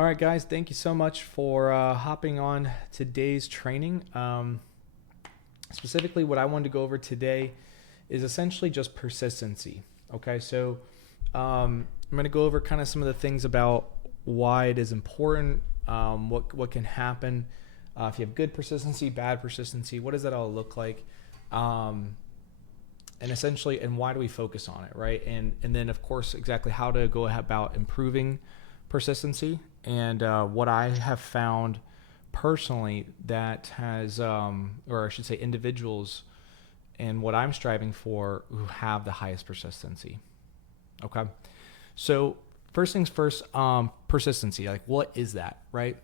All right, guys, thank you so much for hopping on today's training. Specifically, what I wanted to go over today is essentially just persistency. Okay, so I'm going to go over kind of some of the things about why it is important, what can happen if you have good persistency, bad persistency, what does that all look like, and essentially, and why do we focus on it, right? And then, of course, exactly how to go about improving persistency and what I have found personally that has, or I should say, individuals and what I'm striving for who have the highest persistency. Okay. So first things first, persistency, like what is that, right?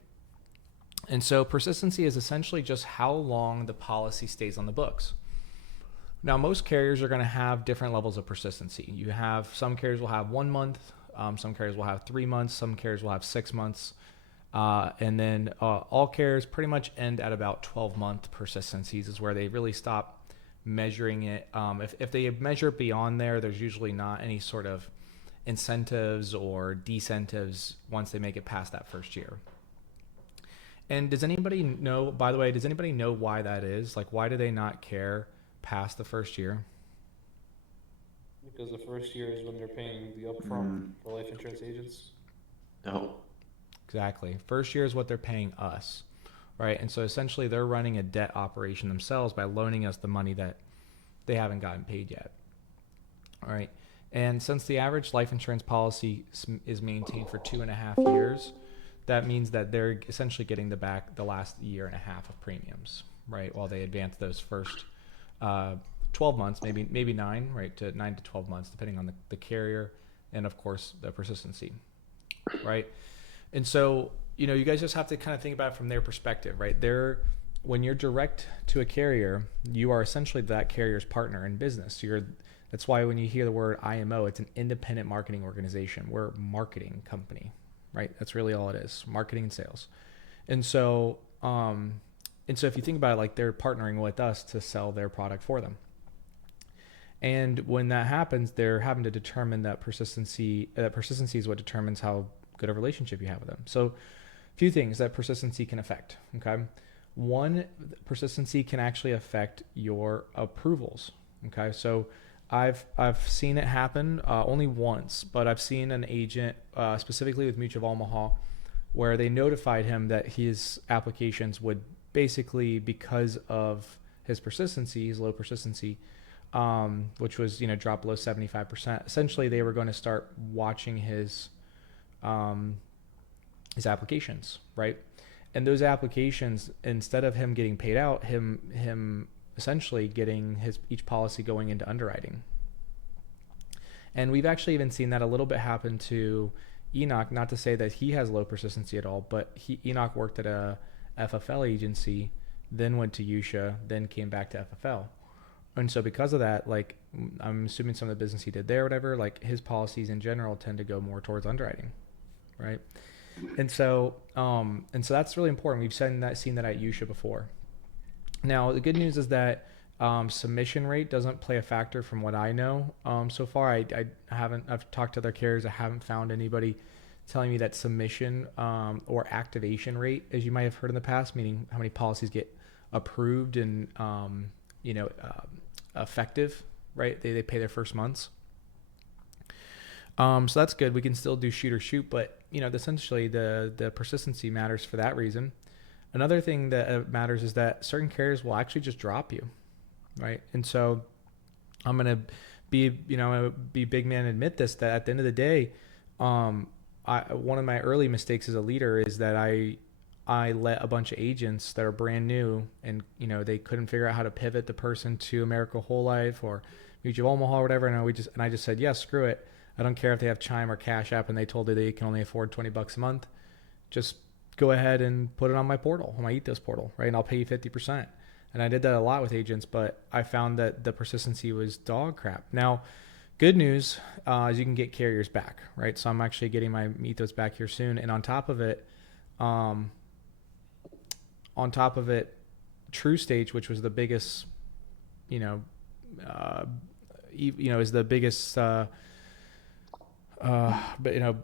And so persistency is essentially just how long the policy stays on the books. Now, most carriers are going to have different levels of persistency. You have some carriers will have 1 month, some carriers will have 3 months, some carriers will have 6 months, and then all carriers pretty much end at about 12-month persistencies is where they really stop measuring it. If they measure beyond there, there's usually not any sort of incentives or decentives once they make it past that first year. And does anybody know, by the way, does anybody know why that is? Like, why do they not care past the first year? Because the first year is when they're paying the upfront for life insurance agents. No. Exactly. First year is what they're paying us, right? And so essentially they're running a debt operation themselves by loaning us the money that they haven't gotten paid yet. All right. And since the average life insurance policy is maintained for 2.5 years, that means that they're essentially getting the last year and a half of premiums, right? While they advance those first 12 months, maybe 9, right? To 9 to 12 months, depending on the carrier and of course the persistency, right? And so, you guys just have to kind of think about it from their perspective, right? When you're direct to a carrier, you are essentially that carrier's partner in business. That's why when you hear the word IMO, it's an independent marketing organization. We're a marketing company, right? That's really all it is, marketing and sales. And so if you think about it, like they're partnering with us to sell their product for them. And when that happens, they're having to determine that persistency is what determines how good a relationship you have with them. So a few things that persistency can affect, okay? One, persistency can actually affect your approvals, okay? So I've seen it happen only once, but I've seen an agent, specifically with Mutual of Omaha, where they notified him that his applications would basically, because of his persistency, his low persistency, which was dropped below 75%. Essentially, they were going to start watching his applications, right? And those applications, instead of him getting paid out, him essentially getting each policy going into underwriting. And we've actually even seen that a little bit happen to Enoch. Not to say that he has low persistency at all, but Enoch worked at a FFL agency, then went to USHA, then came back to FFL. And so because of that, like I'm assuming some of the business he did there, whatever, like his policies in general tend to go more towards underwriting, right? And so that's really important. We've seen that at USHA before. Now the good news is that submission rate doesn't play a factor from what I know. So far, I've talked to other carriers. I haven't found anybody telling me that submission or activation rate, as you might have heard in the past, meaning how many policies get approved and effective, right? They pay their first months. So that's good. We can still do shoot or shoot, but essentially the persistency matters for that reason. Another thing that matters is that certain carriers will actually just drop you, right? And so I'm gonna be big man and admit this, that at the end of the day, one of my early mistakes as a leader is that I let a bunch of agents that are brand new and they couldn't figure out how to pivot the person to America Whole Life or Mutual of Omaha or whatever, and I just said, yeah, screw it. I don't care if they have Chime or Cash App and they told you they can only afford $20 a month. Just go ahead and put it on my portal, on my Ethos portal, right? And I'll pay you 50%. And I did that a lot with agents, but I found that the persistency was dog crap. Now, good news is you can get carriers back, right? So I'm actually getting my Ethos back here soon. And on top of it, True Stage, which was the biggest, is the biggest But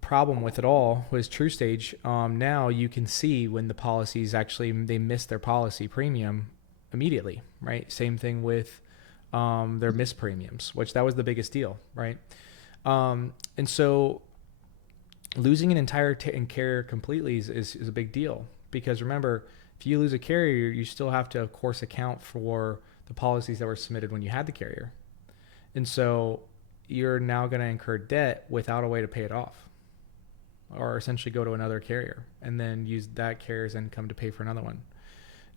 problem with it all was TrueStage. Now you can see when the policies actually they miss their policy premium immediately, right? Same thing with their missed premiums, which that was the biggest deal, right? And so losing an entire carrier completely is a big deal, because remember, if you lose a carrier, you still have to, of course, account for the policies that were submitted when you had the carrier. And so you're now going to incur debt without a way to pay it off, or essentially go to another carrier and then use that carrier's income to pay for another one.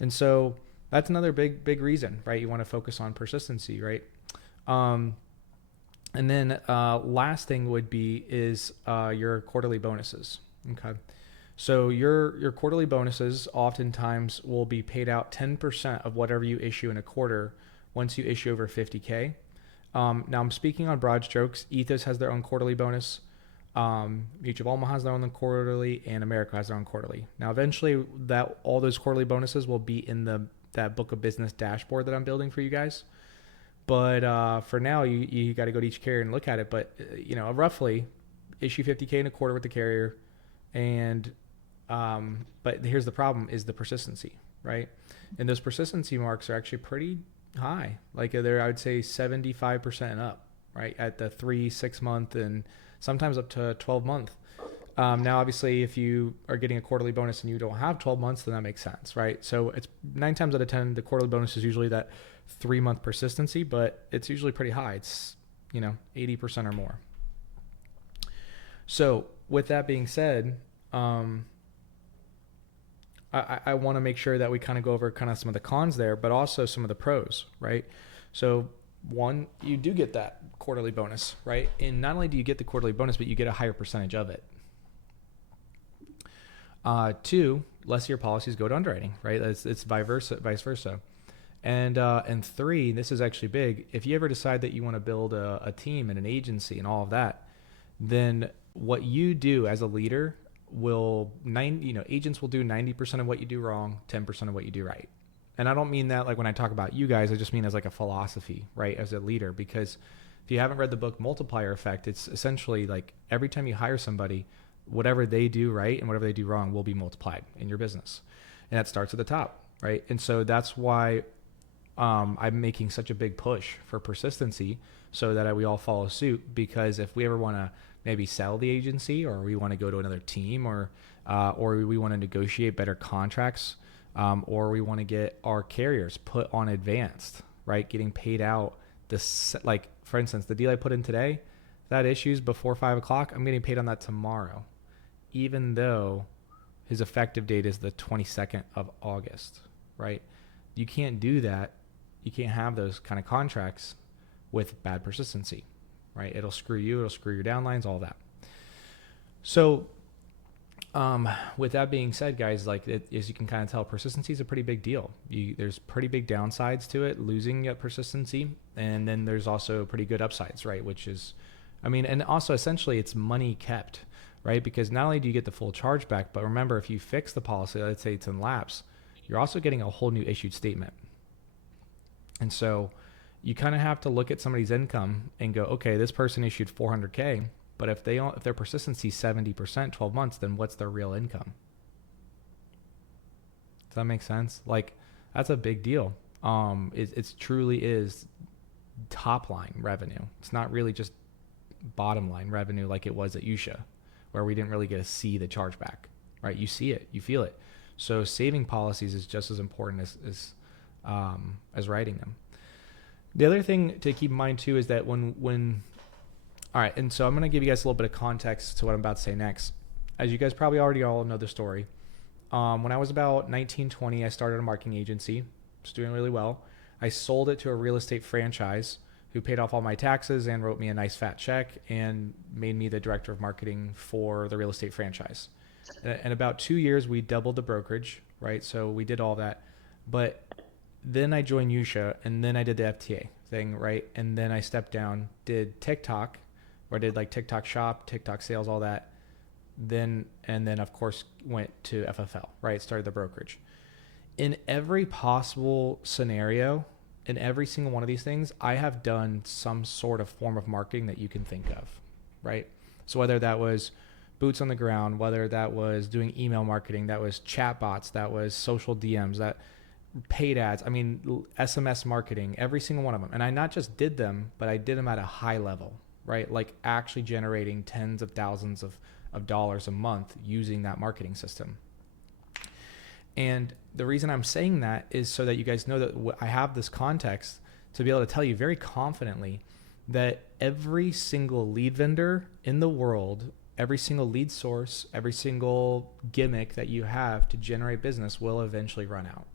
And so that's another big reason, right? You want to focus on persistency, right? And then last thing would be is your quarterly bonuses. Okay. So your quarterly bonuses oftentimes will be paid out 10% of whatever you issue in a quarter once you issue over 50K. Now I'm speaking on broad strokes. Ethos has their own quarterly bonus. Mutual of Omaha has their own quarterly, and America has their own quarterly. Now eventually that all those quarterly bonuses will be in that book of business dashboard that I'm building for you guys. But for now, you got to go to each carrier and look at it. But roughly issue 50K in a quarter with the carrier, and but here's the problem: is the persistency, right? And those persistency marks are actually pretty high. Like they're, I would say, 75% and up, right, at the 3, 6 month, and sometimes up to 12 month. Now, obviously, if you are getting a quarterly bonus and you don't have 12 months, then that makes sense, right? So it's 9 times out of 10, the quarterly bonus is usually that 3-month persistency, but it's usually pretty high. It's 80% or more. So with that being said, I want to make sure that we kind of go over kind of some of the cons there, but also some of the pros, right? So one, you do get that quarterly bonus, right? And not only do you get the quarterly bonus, but you get a higher percentage of it. 2, less of your policies go to underwriting, right? It's vice versa. And 3, this is actually big. If you ever decide that you want to build a team and an agency and all of that, then what you do as a leader agents will do 90% of what you do wrong, 10% of what you do right. And I don't mean that like when I talk about you guys, I just mean as like a philosophy, right? As a leader, because if you haven't read the book Multiplier Effect, it's essentially like every time you hire somebody, whatever they do right and whatever they do wrong will be multiplied in your business. And that starts at the top, right? And so that's why I'm making such a big push for persistency, so that we all follow suit. Because if we ever want to maybe sell the agency, or we want to go to another team, or we want to negotiate better contracts, or we want to get our carriers put on advanced, right? Getting paid out like for instance, the deal I put in today, that issues before 5 o'clock, I'm getting paid on that tomorrow, even though his effective date is the 22nd of August, right? You can't do that. You can't have those kind of contracts with bad persistency, right? It'll screw you. It'll screw your downlines, all that. So with that being said, guys, as you can kind of tell, persistency is a pretty big deal. There's pretty big downsides to it, losing persistency. And then there's also pretty good upsides, right? Which is, and also essentially it's money kept, right? Because not only do you get the full chargeback, but remember, if you fix the policy, let's say it's in lapse, you're also getting a whole new issued statement. And so you kind of have to look at somebody's income and go, okay, this person issued 400K, but if their persistency is 70%, 12 months, then what's their real income? Does that make sense? Like, that's a big deal. It truly is top line revenue. It's not really just bottom line revenue like it was at USHA, where we didn't really get to see the chargeback, right? You see it, you feel it. So saving policies is just as important as writing them. The other thing to keep in mind too is that when all right, and so I'm going to give you guys a little bit of context to what I'm about to say next. As you guys probably already all know the story, when I was about 19, 20, I started a marketing agency. It's doing really well. I sold it to a real estate franchise who paid off all my taxes and wrote me a nice fat check and made me the director of marketing for the real estate franchise. In about 2 years, we doubled the brokerage, right? So we did all that. But then I joined USHA, and then I did the FTA thing, right? And then I stepped down, did TikTok, where I did like TikTok shop, TikTok sales, all that. And then of course went to FFL, right? Started the brokerage. In every possible scenario, in every single one of these things, I have done some sort of form of marketing that you can think of, right? So whether that was boots on the ground, whether that was doing email marketing, that was chat bots, that was social DMs, that paid ads, I mean, SMS marketing, every single one of them. And I not just did them, but I did them at a high level, right? Like actually generating tens of thousands of dollars a month using that marketing system. And the reason I'm saying that is so that you guys know that I have this context to be able to tell you very confidently that every single lead vendor in the world, every single lead source, every single gimmick that you have to generate business will eventually run out.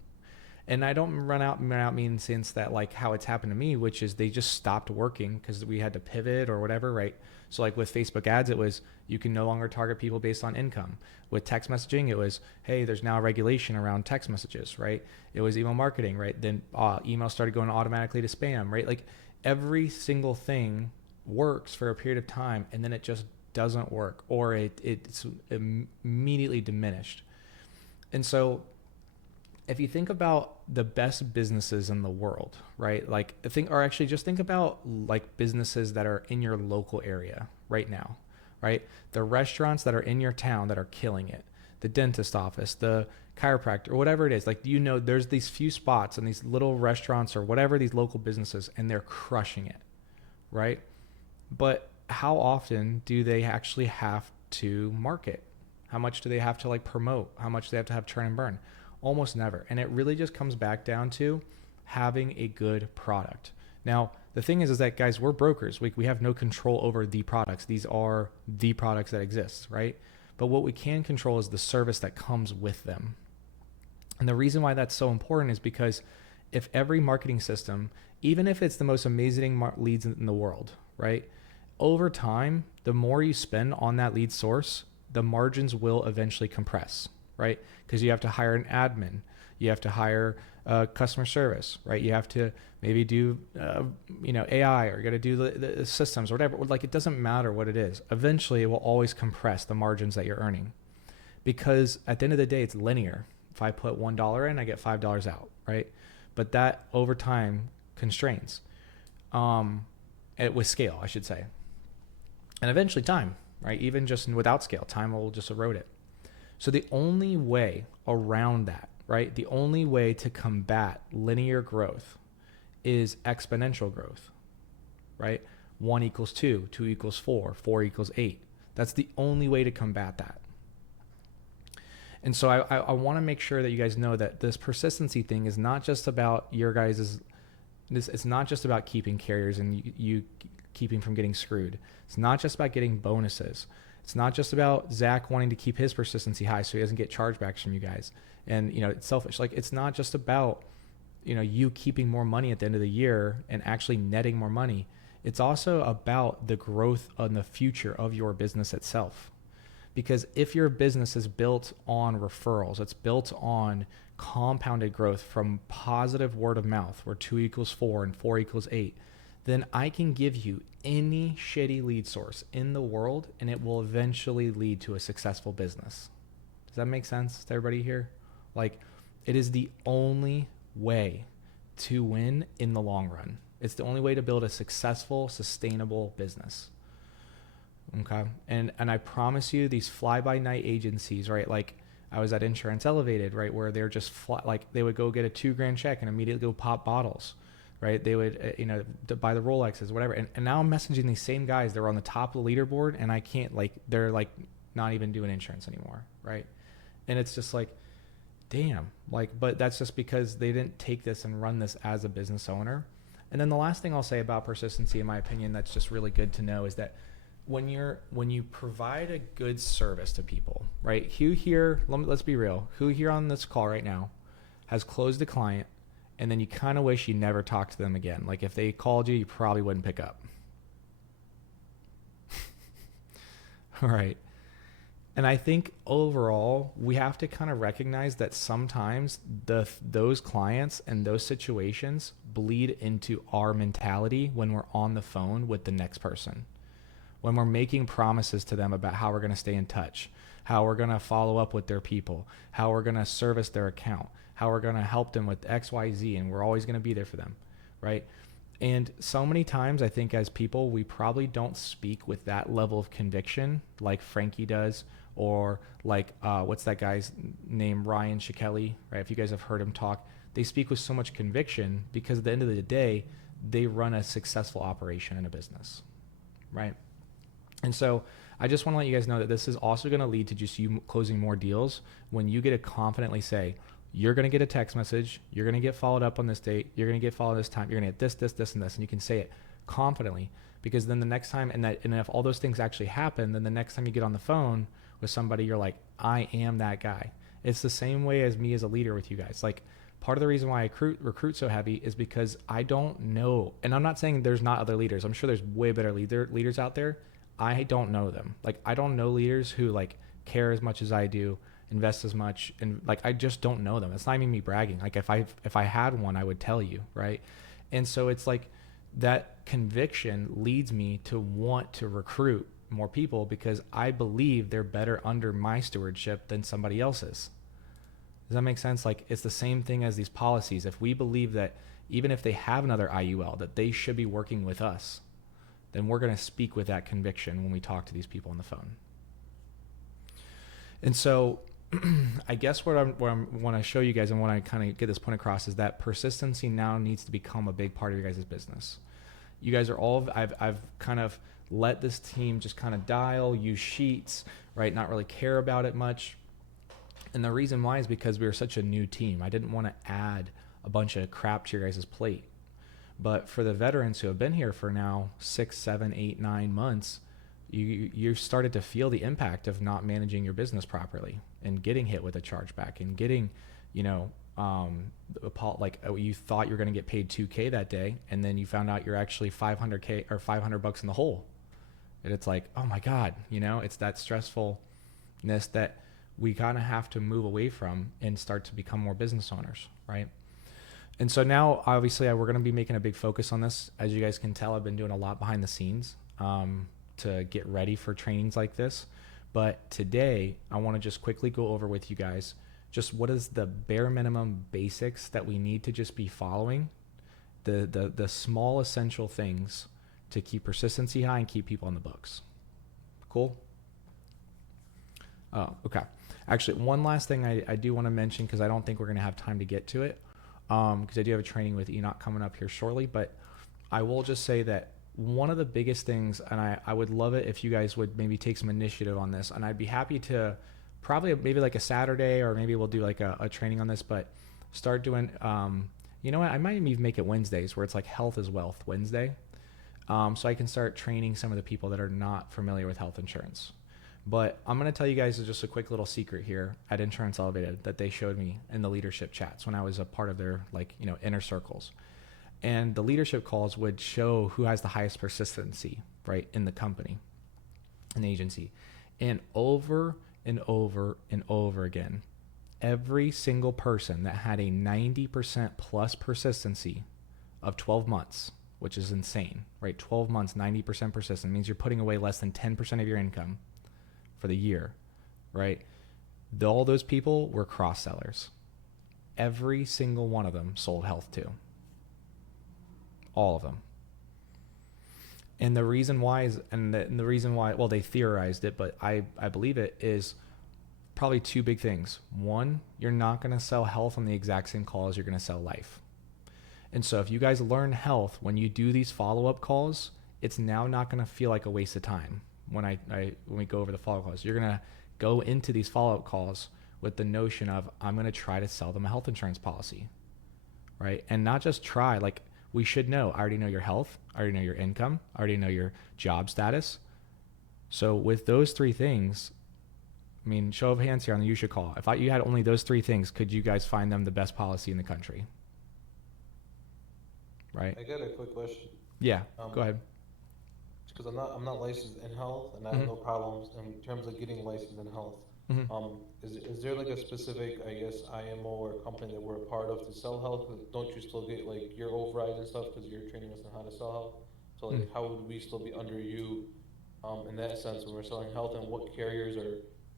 And I don't run out mean since that like how it's happened to me, which is they just stopped working because we had to pivot or whatever, right? So like with Facebook ads, it was you can no longer target people based on income. With text messaging, it was, hey, there's now regulation around text messages, right? It was email marketing, right? Then email started going automatically to spam, right? Like every single thing works for a period of time and then it just doesn't work, or it's immediately diminished. And so if you think about the best businesses in the world, right? Like just think about like businesses that are in your local area right now, right? The restaurants that are in your town that are killing it, the dentist office, the chiropractor, or whatever it is. Like, there's these few spots and these little restaurants or whatever, these local businesses, and they're crushing it, right? But how often do they actually have to market? How much do they have to like promote? How much do they have to have turn and burn? Almost never. And it really just comes back down to having a good product. Now, the thing is that guys, we're brokers. We have no control over the products. These are the products that exist, right? But what we can control is the service that comes with them. And the reason why that's so important is because if every marketing system, even if it's the most amazing leads in the world, right? Over time, the more you spend on that lead source, the margins will eventually compress, right? Because you have to hire an admin, you have to hire customer service, right? You have to maybe do, AI, or you got to do the systems or whatever. Like, it doesn't matter what it is. Eventually, it will always compress the margins that you're earning, because at the end of the day, it's linear. If I put $1 in, I get $5 out, right? But that over time constrains, with scale, I should say, and eventually time, right? Even just without scale, time will just erode it. So the only way around that, right? The only way to combat linear growth is exponential growth, right? 1 equals 2, 2 equals 4, 4 equals 8. That's the only way to combat that. And so I want to make sure that you guys know that this persistency thing is not just about your guys', it's not just about keeping carriers and you keeping from getting screwed. It's not just about getting bonuses. It's not just about Zach wanting to keep his persistency high so he doesn't get chargebacks from you guys. And, it's selfish. Like, it's not just about, you keeping more money at the end of the year and actually netting more money. It's also about the growth in the future of your business itself. Because if your business is built on referrals, it's built on compounded growth from positive word of mouth, where 2 equals 4 and 4 equals 8, then I can give you any shitty lead source in the world and it will eventually lead to a successful business. Does that make sense to everybody here? Like, it is the only way to win in the long run. It's the only way to build a successful, sustainable business. Okay. And I promise you, these fly-by-night agencies, right? Like, I was at Insurance Elevated, right? Where they're just they would go get a $2,000 check and immediately go pop bottles, right? They would, to buy the Rolexes, whatever. And now I'm messaging these same guys. They're on the top of the leaderboard and I can't, they're not even doing insurance anymore. Right. And it's just like, damn, but that's just because they didn't take this and run this as a business owner. And then the last thing I'll say about persistency, in my opinion, that's just really good to know is that when you provide a good service to people, right? Who here, let's be real, who here on this call right now has closed a client and then you kind of wish you never talked to them again? Like, if they called you, you probably wouldn't pick up. All right. And I think overall, we have to kind of recognize that sometimes those clients and those situations bleed into our mentality when we're on the phone with the next person. When we're making promises to them about how we're going to stay in touch, how we're going to follow up with their people, how we're going to service their account, how we're going to help them with X, Y, Z, and we're always going to be there for them, right? And so many times, I think as people, we probably don't speak with that level of conviction like Frankie does, or like, what's that guy's name? Ryan Shikeli, right? If you guys have heard him talk, they speak with so much conviction because at the end of the day, they run a successful operation in a business, right? And so I just want to let you guys know that this is also going to lead to just you closing more deals when you get to confidently say, you're going to get a text message, you're going to get followed up on this date, you're going to get followed this time, you're going to get this, and this, and you can say it confidently, because then the next time, and if all those things actually happen, then the next time you get on the phone with somebody, you're like, I am that guy. It's the same way as me as a leader with you guys. Like, part of the reason why I recruit so heavy is because I don't know, and I'm not saying there's not other leaders. I'm sure there's way better leaders out there. I don't know them. Like, I don't know leaders who like care as much as I do, invest as much, and like, I just don't know them. It's not even me bragging. Like, if I had one, I would tell you, right? And so it's like that conviction leads me to want to recruit more people because I believe they're better under my stewardship than somebody else's. Does that make sense? Like, it's the same thing as these policies. If we believe that even if they have another IUL, that they should be working with us, then we're going to speak with that conviction when we talk to these people on the phone. And so I guess what I want to show you guys and want to kind of get this point across is that persistency now needs to become a big part of your guys' business. You guys are all, I've kind of let this team just kind of dial, use sheets, right? Not really care about it much. And the reason why is because we were such a new team. I didn't want to add a bunch of crap to your guys' plate. But for the veterans who have been here for now 6, 7, 8, 9 months, you started to feel the impact of not managing your business properly and getting hit with a chargeback and getting, like you thought you were going to get paid $2K that day, and then you found out you're actually $500K or $500 in the hole. And it's like, oh my God, it's that stressfulness that we kind of have to move away from and start to become more business owners, right? And so now, obviously, we're going to be making a big focus on this. As you guys can tell, I've been doing a lot behind the scenes to get ready for trainings like this. But today, I want to just quickly go over with you guys just what is the bare minimum basics that we need to just be following, the small essential things to keep persistency high and keep people on the books. Cool? Oh, okay. Actually, one last thing I do want to mention, because I don't think we're going to have time to get to it, because I do have a training with Enoch coming up here shortly, but I will just say that one of the biggest things, and I would love it if you guys would maybe take some initiative on this, and I'd be happy to probably maybe like a Saturday, or maybe we'll do like a training on this, but start doing, you know what, I might even make it Wednesdays where it's like Health is Wealth Wednesday, so I can start training some of the people that are not familiar with health insurance. But I'm going to tell you guys just a quick little secret here at Insurance Elevated that they showed me in the leadership chats when I was a part of their inner circles. And the leadership calls would show who has the highest persistency, right, in the company, in the agency. And over and over and over again, every single person that had a 90% plus persistency of 12 months, which is insane, right? 12 months, 90% persistent means you're putting away less than 10% of your income for the year, right? All those people were cross sellers. Every single one of them sold health too. All of them. And the reason why is, the reason why, well, they theorized it, but I believe it is probably two big things. One, you're not going to sell health on the exact same call as you're going to sell life. And so if you guys learn health, when you do these follow-up calls, it's now not going to feel like a waste of time. When we go over the follow-up calls, you're going to go into these follow-up calls with the notion of, I'm going to try to sell them a health insurance policy, right? And not just try, like, we should know, I already know your health, I already know your income, I already know your job status. So with those three things, I mean, show of hands here on the You Should Call. If you had only those three things, could you guys find them the best policy in the country? Right? I got a quick question. Yeah, go ahead. Because I'm not licensed in health, and I have Mm-hmm. no problems in terms of getting licensed in health. Mm-hmm. Is there like a specific, I guess, IMO or company that we're a part of to sell health? Don't you still get like your overrides and stuff because you're training us on how to sell health? So like, how would we still be under you, in that sense when we're selling health, and what carriers or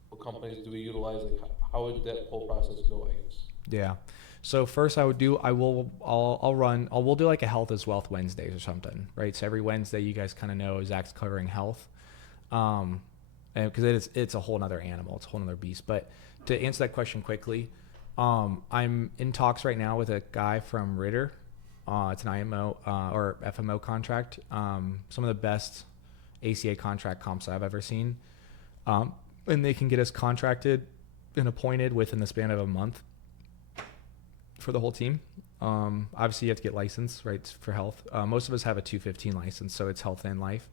what companies do we utilize? Like, how would that whole process go? I guess. Yeah. So first we'll do like a health is wealth Wednesdays or something, right? So every Wednesday you guys kind of know Zach's covering health. Um, and because it's a whole nother animal, it's a whole nother beast. But to answer that question quickly, I'm in talks right now with a guy from Ritter. It's an IMO or FMO contract. Some of the best ACA contract comps I've ever seen. And they can get us contracted and appointed within the span of a month for the whole team. Obviously, you have to get licensed, right, for health. Most of us have a 215 license, so it's health and life.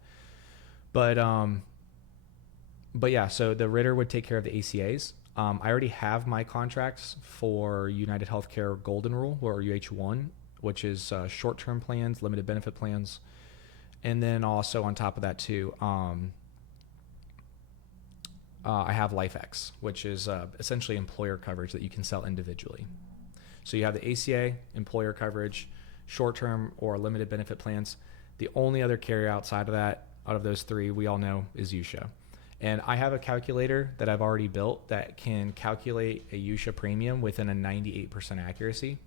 But yeah, so the Ritter would take care of the ACAs. I already have my contracts for United Healthcare Golden Rule, or UH1, which is short-term plans, limited benefit plans. And then also on top of that too, I have LifeX, which is essentially employer coverage that you can sell individually. So you have the ACA, employer coverage, short-term or limited benefit plans. The only other carrier outside of that, out of those three, we all know is USHA. And I have a calculator that I've already built that can calculate a USHA premium within a 98% accuracy.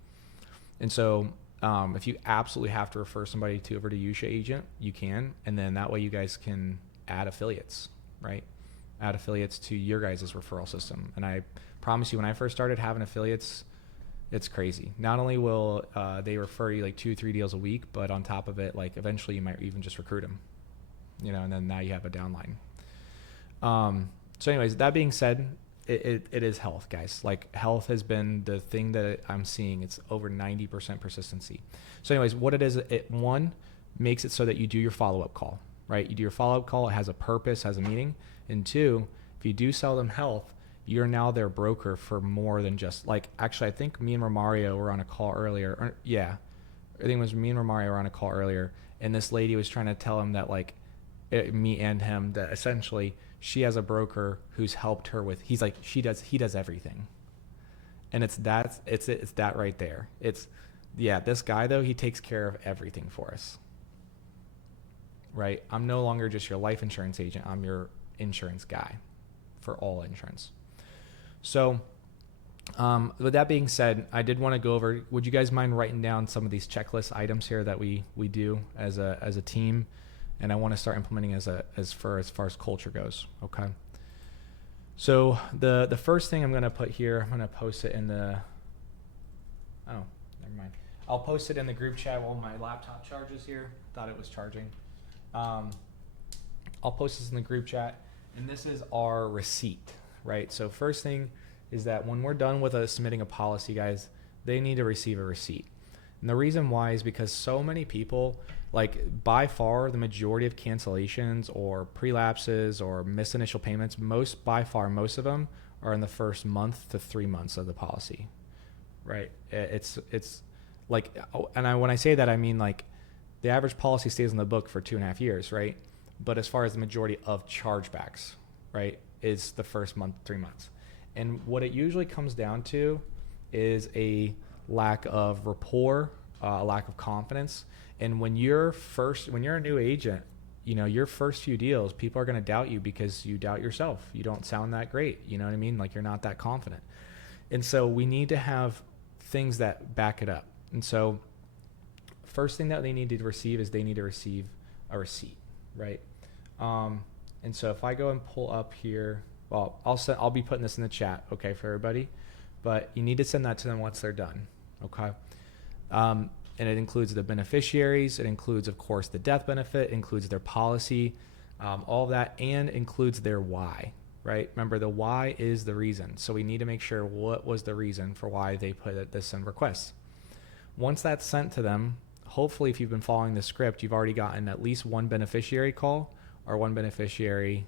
And so if you absolutely have to refer somebody over to USHA agent, you can. And then that way you guys can add affiliates, right? Add affiliates to your guys' referral system. And I promise you, when I first started having affiliates, it's crazy. Not only will they refer you like 2-3 deals a week, but on top of it, like eventually you might even just recruit them, and then now you have a downline. So anyways, that being said, it is health, guys. Like health has been the thing that I'm seeing. It's over 90% persistency. So anyways, what it is, it one makes it so that you do your follow-up call, right? You do your follow-up call. It has a purpose, has a meaning. And two, if you do sell them health, you're now their broker for more than just like, actually, I think me and Romario were on a call earlier. I think it was me and Romario were on a call earlier. And this lady was trying to tell him that like me and him that essentially she has a broker who's helped her with, he does everything. And it's that right there. This guy though, he takes care of everything for us. Right? I'm no longer just your life insurance agent. I'm your insurance guy for all insurance. So with that being said, I did want to go over, would you guys mind writing down some of these checklist items here that we do as a team? And I want to start implementing as far as culture goes. Okay. So the first thing I'm going to put here, I'm going to post it in the, oh, never mind. I'll post it in the group chat while my laptop charges here. Thought it was charging. I'll post this in the group chat, and this is our receipt, right? So first thing is that when we're done with submitting a policy, guys, they need to receive a receipt. And the reason why is because so many people, like by far the majority of cancellations or prelapses or missed initial payments, most of them are in the first month to 3 months of the policy, right? It's like, when I say that, I mean like the average policy stays in the book for 2.5 years, right? But as far as the majority of chargebacks, right, is the first month, 3 months. And what it usually comes down to is a lack of rapport, a lack of confidence. And when you're a new agent, your first few deals, people are going to doubt you because you doubt yourself. You don't sound that great. You know what I mean? Like you're not that confident. And so we need to have things that back it up. And so first thing that they need to receive is they need to receive a receipt, right? And so if I go and pull up here, well, I'll be putting this in the chat, okay, for everybody, but you need to send that to them once they're done, okay? And it includes the beneficiaries. It includes, of course, the death benefit, includes their policy, all of that, and includes their why, right? Remember, the why is the reason. So we need to make sure what was the reason for why they put this in request. Once that's sent to them, hopefully if you've been following the script, you've already gotten at least one beneficiary call or one beneficiary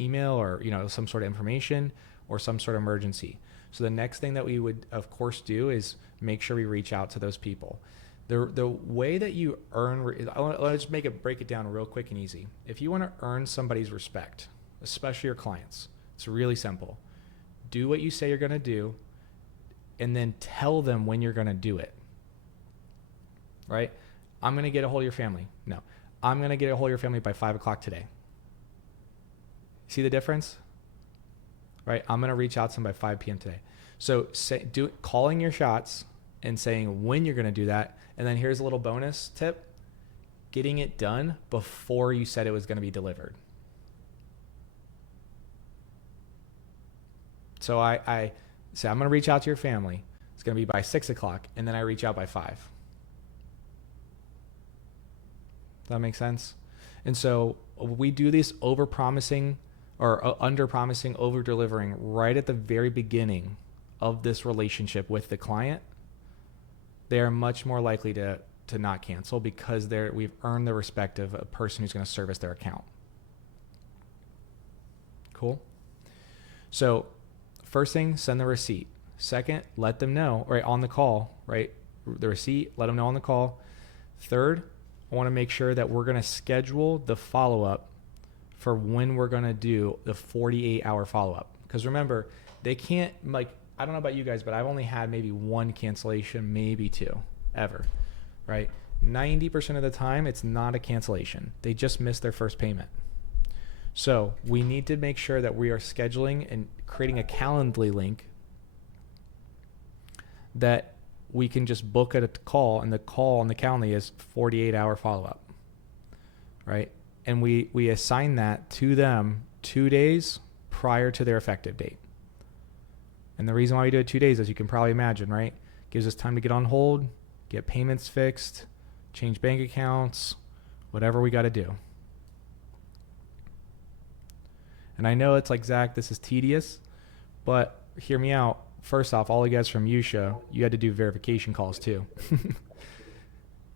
email or some sort of information or some sort of emergency. So the next thing that we would, of course, do is make sure we reach out to those people. The way that you earn, let's break it down real quick and easy. If you want to earn somebody's respect, especially your clients, it's really simple. Do what you say you're going to do, and then tell them when you're going to do it. Right? I'm going to get a hold of your family. No, I'm going to get a hold of your family by 5 o'clock today. See the difference? right? I'm going to reach out to them by 5 p.m. today. So calling your shots and saying when you're going to do that. And then here's a little bonus tip: getting it done before you said it was going to be delivered. So I say, I'm going to reach out to your family. It's going to be by 6 o'clock. And then I reach out by 5. Does that make sense? And so we do this over-promising or under-promising, over-delivering right at the very beginning of this relationship with the client. They are much more likely to not cancel because we've earned the respect of a person who's going to service their account. Cool? So first thing, send the receipt. Second, let them know, right, on the call, right? The receipt, let them know on the call. Third, I want to make sure that we're going to schedule the follow-up for when we're going to do the 48-hour follow-up. Because remember, they can't, like, I don't know about you guys, but I've only had maybe one cancellation, maybe two, ever, right? 90% of the time, it's not a cancellation. They just missed their first payment. So we need to make sure that we are scheduling and creating a Calendly link that we can just book at a call, and the call on the Calendly is 48-hour follow-up, right? And we assign that to them 2 days prior to their effective date. And the reason why we do it 2 days, as you can probably imagine, right? Gives us time to get on hold, get payments fixed, change bank accounts, whatever we got to do. And I know it's like, Zach, this is tedious, but hear me out. First off, all you guys from USHA, you had to do verification calls too.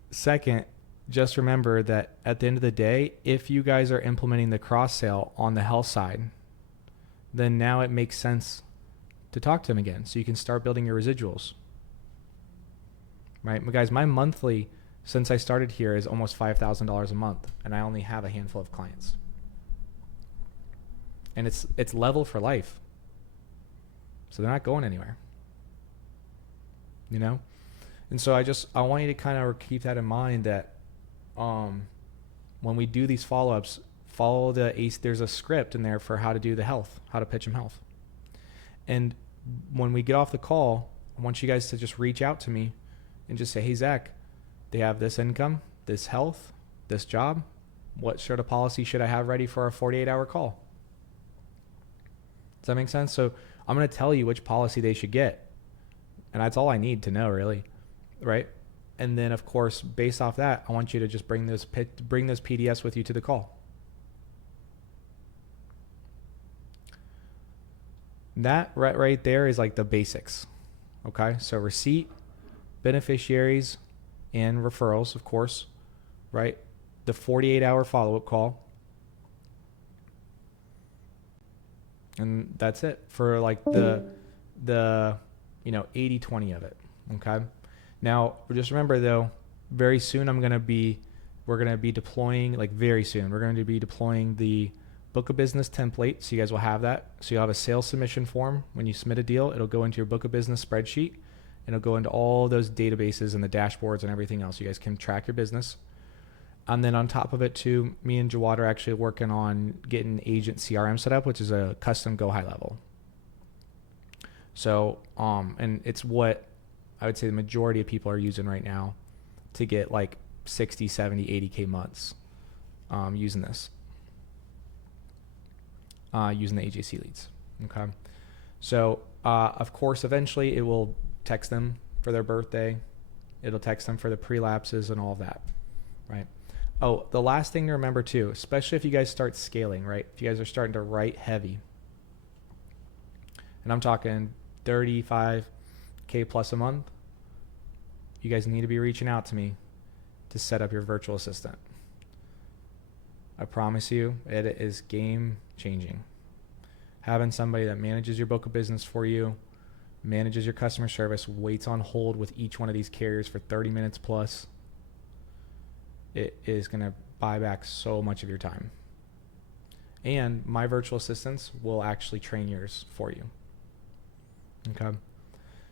Second, just remember that at the end of the day, if you guys are implementing the cross-sale on the health side, then now it makes sense to talk to them again so you can start building your residuals. Right? Guys, my monthly since I started here is almost $5,000 a month, and I only have a handful of clients. And it's level for life. So they're not going anywhere. You know? And so I want you to kind of keep that in mind that when we do these follow-ups, follow the ACE. There's a script in there for how to do the health, how to pitch them health. And when we get off the call, I want you guys to just reach out to me and just say, hey, Zach, they have this income, this health, this job. What sort of policy should I have ready for our 48-hour call? Does that make sense? So I'm going to tell you which policy they should get. And that's all I need to know, really. Right? And then, of course, based off that, I want you to just bring those PDFs with you to the call. That right there is like the basics. Okay? So receipt, beneficiaries, and referrals, of course. Right? The 48-hour follow-up call. And that's it for like the 80-20 of it. Okay. Now just remember though, very soon we're going to be deploying, like very soon, we're going to be deploying the book of business template. So you guys will have that. So you'll have a sales submission form. When you submit a deal, it'll go into your book of business spreadsheet, and it'll go into all those databases and the dashboards and everything else. You guys can track your business. And then on top of it too, me and Jawad are actually working on getting agent CRM set up, which is a custom go high level. So, and it's what I would say the majority of people are using right now to get like 60, 70, 80K months, using this, using the AJC leads. Okay. So, of course, eventually it will text them for their birthday. It'll text them for the prelapses and all of that. Right. Oh, the last thing to remember too, especially if you guys start scaling, right? If you guys are starting to write heavy, and I'm talking 35K plus a month, you guys need to be reaching out to me to set up your virtual assistant. I promise you, it is game changing. Having somebody that manages your book of business for you, manages your customer service, waits on hold with each one of these carriers for 30 minutes plus, it is going to buy back so much of your time. And my virtual assistants will actually train yours for you. Okay.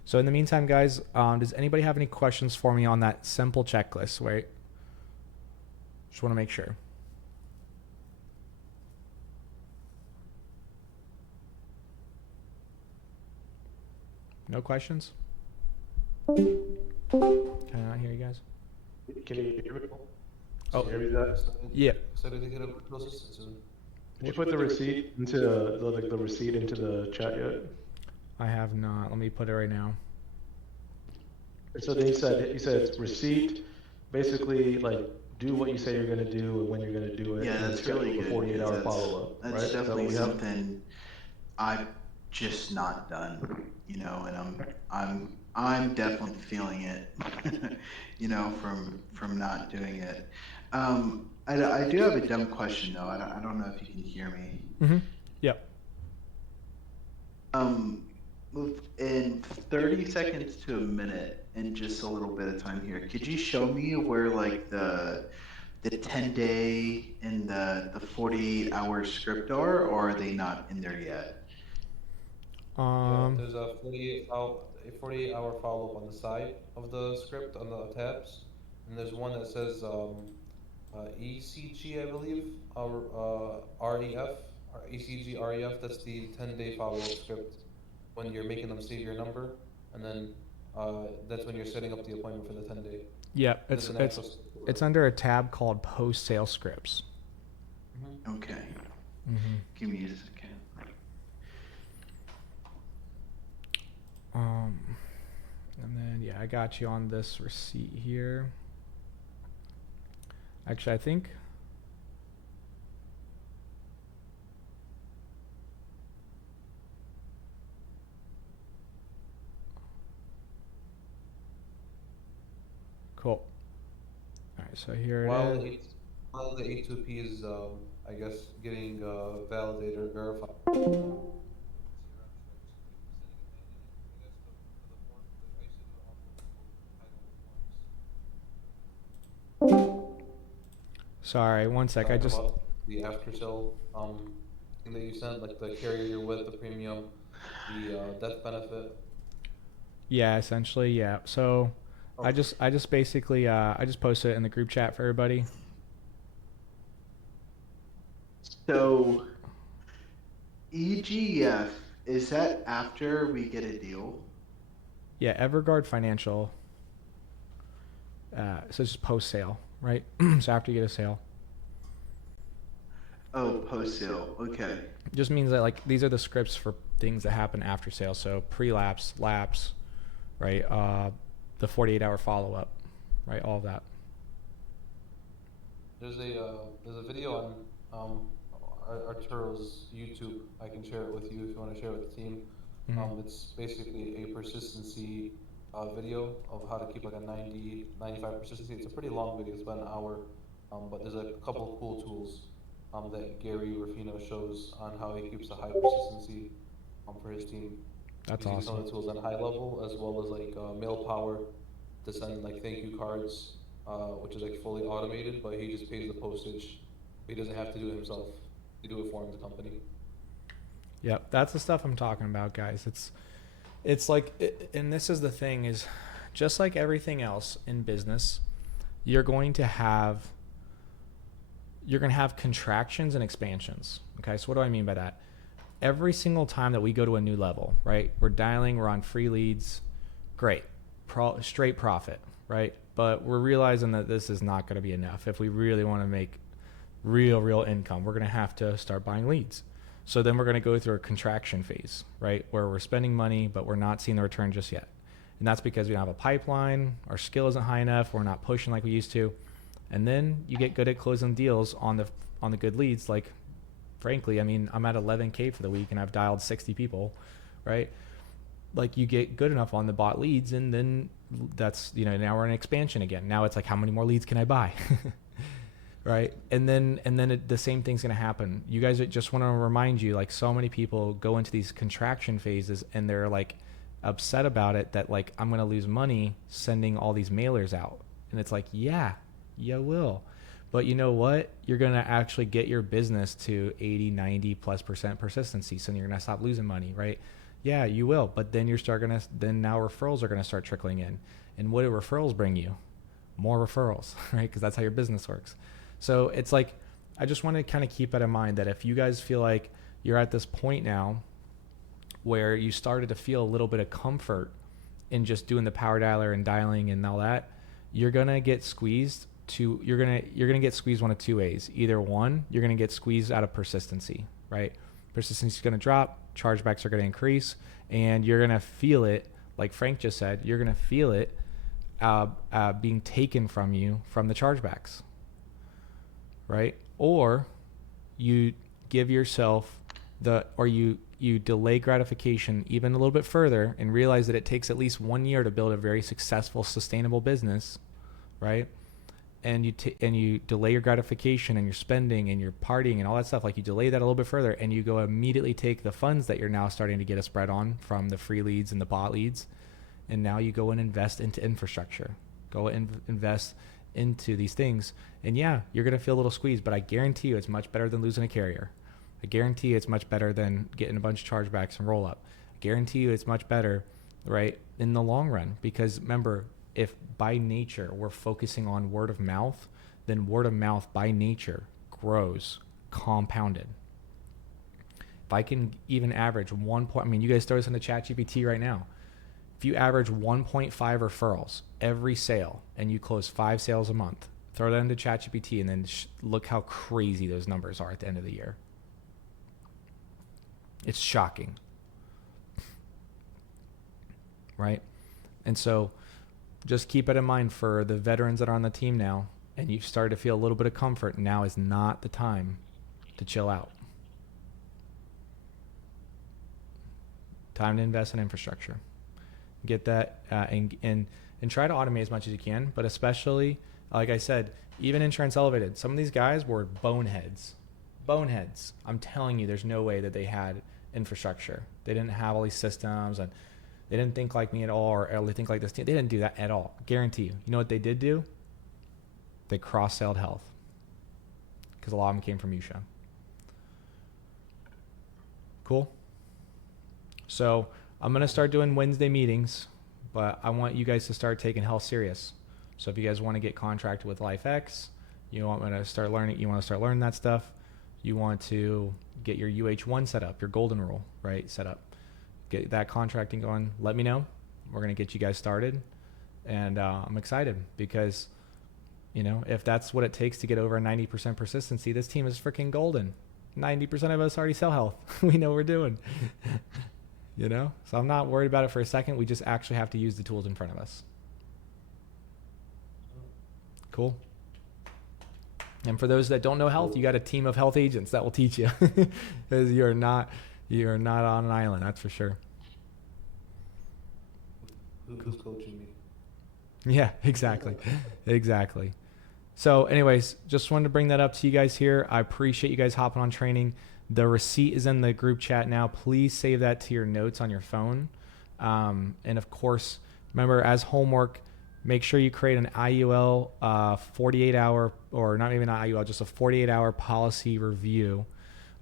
So in the meantime, guys, does anybody have any questions for me on that simple checklist? Wait. Just want to make sure. No questions? Can I not hear you guys? Can you hear me? Can Oh, you hear me that? yeah. Excited to get a virtual assistant soon. Did you put the receipt into the receipt into the chat yet? I have not. Let me put it right now. And so then you said it's receipt, basically like do what you say you're gonna do and when you're gonna do it, Yeah, and then that's really schedule the good 48 because hour follow-up, right? that's Is that what definitely we have? something I've just not done, and I'm definitely feeling it, from not doing it. I do have a dumb question though. I don't know if you can hear me. Mm-hmm. Yep. Um, in 30 seconds to a minute, and just a little bit of time here, could you show me where like the 10-day and the 48-hour script are, or are they not in there yet? Yeah, Um, there's a 48-hour follow-up on the side of the script on the tabs, and there's one that says ECG, I believe, or REF, or ECG REF. That's the 10-day follow-up script when you're making them save your number, and then that's when you're setting up the appointment for the 10-day. yeah, And there's it's an it's actual script for it's it. under a tab called post sale scripts. Hmm. Okay, Mm-hmm. give me a second. Um, and then yeah, I got you on this receipt here. Actually, I think. Cool. All right, so here it While is. the eight, while the A2P is, I guess, getting validated or verified. Sorry, one sec. I Talking just. about the after sale thing that you sent, like the carrier you're with, the premium, the death benefit. Yeah, essentially, yeah. So, I Okay. just I just basically I just posted it in the group chat for everybody. So EGF, is that after we get a deal? Yeah, Everguard Financial. So it's just post sale, right? So after you get a sale, Oh, post sale. Okay. just means that like these are the scripts for things that happen after sale. So pre-lapse, lapse, right? The 48-hour follow-up, right? All of that. There's a video on Arturo's YouTube. I can share it with you if you want to share it with the team. Mm-hmm. It's basically a persistency video of how to keep like a 90, 95 persistency. It's a pretty long video. It's about an hour. But there's a couple of cool tools that Gary Ruffino shows on how he keeps a high persistency for his team, That's using some awesome. of the tools on high level as well as like mail power to send like thank you cards, which is like fully automated, but he just pays the postage. He doesn't have to do it himself. They do it for him, the company. Yep, that's the stuff I'm talking about, guys. It's like, and this is the thing is, just like everything else in business, you're going to have contractions and expansions. Okay, so what do I mean by that? Every single time that we go to a new level, right? We're dialing, we're on free leads, great, straight profit, right? But we're realizing that this is not going to be enough. If we really want to make real income, we're going to have to start buying leads. So then we're going to go through a contraction phase, right? Where we're spending money, but we're not seeing the return just yet. And that's because we don't have a pipeline, our skill isn't high enough, we're not pushing like we used to. And then you get good at closing deals on the good leads. Like, frankly, I mean, I'm at 11K for the week and I've dialed 60 people, right? Like, you get good enough on the bot leads, and then that's, now we're in expansion again. Now it's like, how many more leads can I buy? Right? And then the same thing's going to happen. You guys just want to remind you, like, so many people go into these contraction phases and they're like upset about it, that like, I'm going to lose money sending all these mailers out. And it's like, yeah, you will. But you know what? You're going to actually get your business to 80, 90+% persistency. So you're going to stop losing money, right? Yeah, you will. But then then now referrals are going to start trickling in. And what do referrals bring you? More referrals, right? Because that's how your business works. So it's like, I just want to kind of keep that in mind, that if you guys feel like you're at this point now where you started to feel a little bit of comfort in just doing the power dialer and dialing and all that, you're gonna get squeezed you're gonna get squeezed one of two ways. Either one, you're gonna get squeezed out of persistency, right? Persistency is gonna drop, chargebacks are gonna increase, and you're gonna feel it, like Frank just said, you're gonna feel it being taken from you from the chargebacks, right? Or you give yourself you delay gratification even a little bit further and realize that it takes at least 1 year to build a very successful, sustainable business, right? And you delay your gratification and your spending and your partying and all that stuff. Like, you delay that a little bit further, and you go immediately take the funds that you're now starting to get a spread on from the free leads and the bot leads, and now you go and invest into infrastructure. Go and invest into these things, and yeah, you're gonna feel a little squeezed, but I guarantee you it's much better than losing a carrier. I guarantee you it's much better than getting a bunch of chargebacks and roll up. I guarantee you it's much better, right, in the long run. Because remember, if by nature we're focusing on word of mouth, then word of mouth by nature grows compounded. If I can even average you guys throw this into ChatGPT right now. If you average 1.5 referrals every sale and you close 5 sales a month, throw that into ChatGPT and then look how crazy those numbers are at the end of the year. It's shocking, right? And so just keep it in mind for the veterans that are on the team now, and you've started to feel a little bit of comfort. Now is not the time to chill out. Time to invest in infrastructure. Get that and try to automate as much as you can, but especially, like I said, even Insurance Elevated, some of these guys were boneheads. I'm telling you, there's no way that they had infrastructure. They didn't have all these systems, and they didn't think like me at all, or they think like this team. They didn't do that at all. Guarantee you. You know what they did do? They cross-sold health, because a lot of them came from Yusha. Cool. So I'm going to start doing Wednesday meetings, but I want you guys to start taking health serious. So if you guys want to get contracted with LifeX, you want to start learning that stuff, you want to get your UH1 set up, your golden rule, right, set up, get that contracting going, let me know. We're going to get you guys started. And I'm excited because, if that's what it takes to get over a 90% persistency, this team is freaking golden. 90% of us already sell health. We know what we're doing. So I'm not worried about it for a second. We just actually have to use the tools in front of us. Cool. And for those that don't know health, you got a team of health agents that will teach you. Because you're not on an island, that's for sure. Who's coaching me? Yeah, exactly. Exactly. So anyways, just wanted to bring that up to you guys here. I appreciate you guys hopping on training. The receipt is in the group chat now. Please save that to your notes on your phone. And of course, remember, as homework, make sure you create an IUL 48-hour, or not even an IUL, just a 48-hour policy review.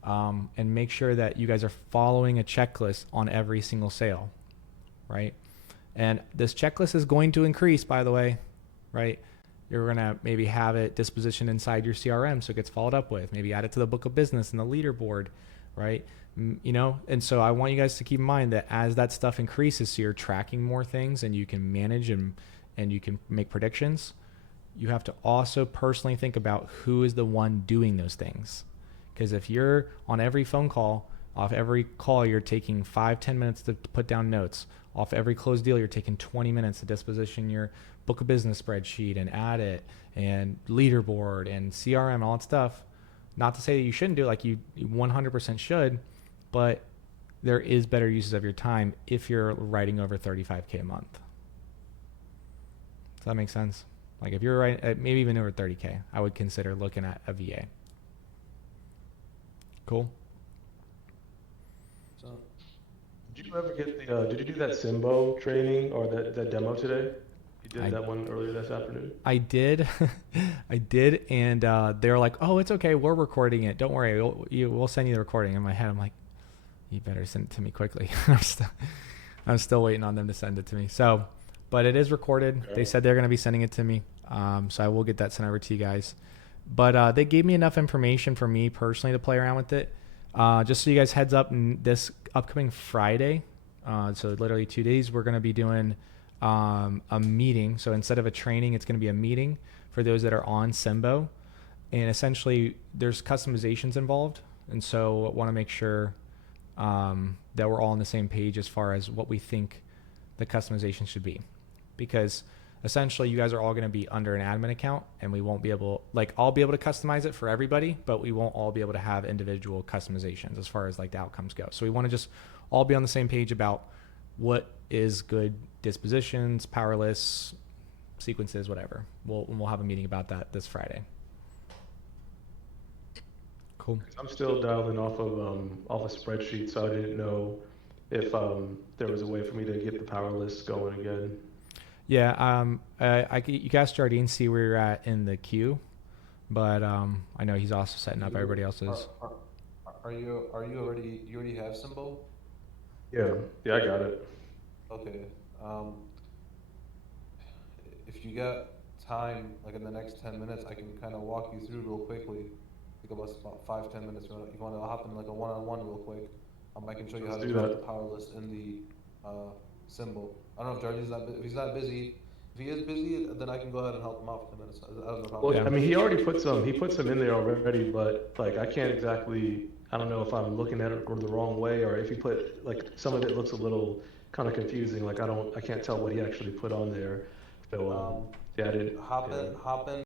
And make sure that you guys are following a checklist on every single sale, right? And this checklist is going to increase, by the way, right? You're going to maybe have it dispositioned inside your CRM so it gets followed up with. Maybe add it to the book of business and the leaderboard, right? And so I want you guys to keep in mind that as that stuff increases, so you're tracking more things and you can manage and you can make predictions, you have to also personally think about who is the one doing those things. Because if you're on every phone call, off every call, you're taking 5-10 minutes to put down notes. Off every closed deal, you're taking 20 minutes to disposition your book of business spreadsheet and add it and leaderboard and CRM and all that stuff. Not to say that you shouldn't do it, like you 100% should, but there is better uses of your time if you're writing over 35K a month. Does that make sense? Like if you're writing, maybe even over 30K, I would consider looking at a VA. Cool. So, Did you ever get did you do that Simbo training or that demo today? You did that one earlier this afternoon? I did. I did. And they were like, oh, it's okay. We're recording it. Don't worry. We'll send you the recording. In my head, I'm like, you better send it to me quickly. I'm still waiting on them to send it to me. So, but it is recorded. Okay. They said they're going to be sending it to me. So I will get that sent over to you guys. But they gave me enough information for me personally to play around with it. Just so you guys heads up, this upcoming Friday, so literally 2 days, we're going to be doing a meeting. So instead of a training, it's going to be a meeting for those that are on Symbo. And essentially, there's customizations involved. And so I want to make sure that we're all on the same page as far as what we think the customization should be. Because essentially, you guys are all going to be under an admin account, and we won't be able, like, I'll be able to customize it for everybody, but we won't all be able to have individual customizations as far as like the outcomes go. So we want to just all be on the same page about what is good dispositions, powerless sequences, whatever. We'll have a meeting about that this Friday. Cool. I'm still dialing off a spreadsheet, so I didn't know if there was a way for me to get the power list going again. Yeah, you guys Jardine see where you're at in the queue, but I know he's also setting up everybody else's. Are you already, you already have Symbol? Yeah, yeah, I got it. Okay, if you got time, like in the next 10 minutes, I can kind of walk you through real quickly. Take about 5, 10 minutes. You want to hop in like a one-on-one real quick? I can show you how Let's to do build that. the power list in the Symbol. I don't know if Jardy's not, if he's not busy. If he is busy, then I can go ahead and help him out for 10 minutes. I have no problem. Well, Yeah. I mean, he already put some in there already, but like I can't exactly. I don't know if I'm looking at it the wrong way, or if he put like some of it looks a little kind of confusing. Like I can't tell what he actually put on there. So yeah, I didn't. Hop in